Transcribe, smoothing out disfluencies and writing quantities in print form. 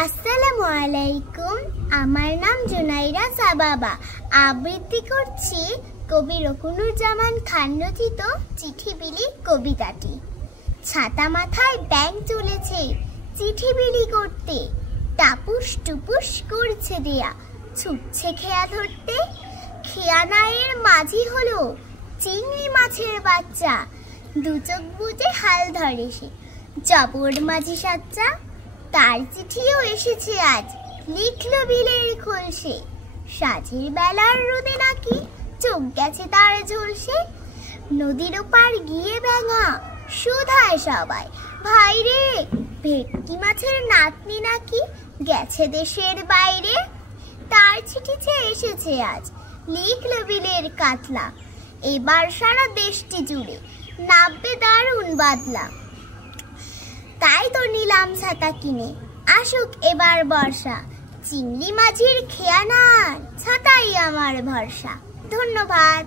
আসসালামু আলাইকুম। আমার নাম জুনাইরা সাবাবা। আবৃত্তি করছি কবি রকুনুজ্জামান খান রচিত চিঠি বিলি কবিতাটি। ছাতা মাথায় ব্যাঙ চলেছে চিঠি বিলি করতে, টাপুস টুপুস করছে দেয়া, ছুটছে খেয়া ধরতে। খেয়া নায়ের মাঝি হলো চিংড়ি মাছের বাচ্চা, দু চোখ বুঝে হাল ধরে সে জবর মাঝি সাচ্চা। তার চিঠিও এসেছে আজ, লিখল বিলের খোলসে, সাঁঝের বেলার রোদে নাকি চোখ গেছে তার ঝলসে। নদীর ওপার গিয়ে ব্যাঙা শুধায় সবাই, ভাই রে ভেটকি মাছের নাতনি নাকি গেছে দেশের বাইরে। তার চিঠিতে এসেছে আজ, লিখল বিলের কাতলা, এবার সারা দেশটি জুড়ে নাববে দারুণ বাদলা। তাই তো নিলাম ছাতা কিনে, আসুক এবার বর্ষা, চিংড়ি মাঝির খেয়া না ছাতাই আমার ভরসা। ধন্যবাদ।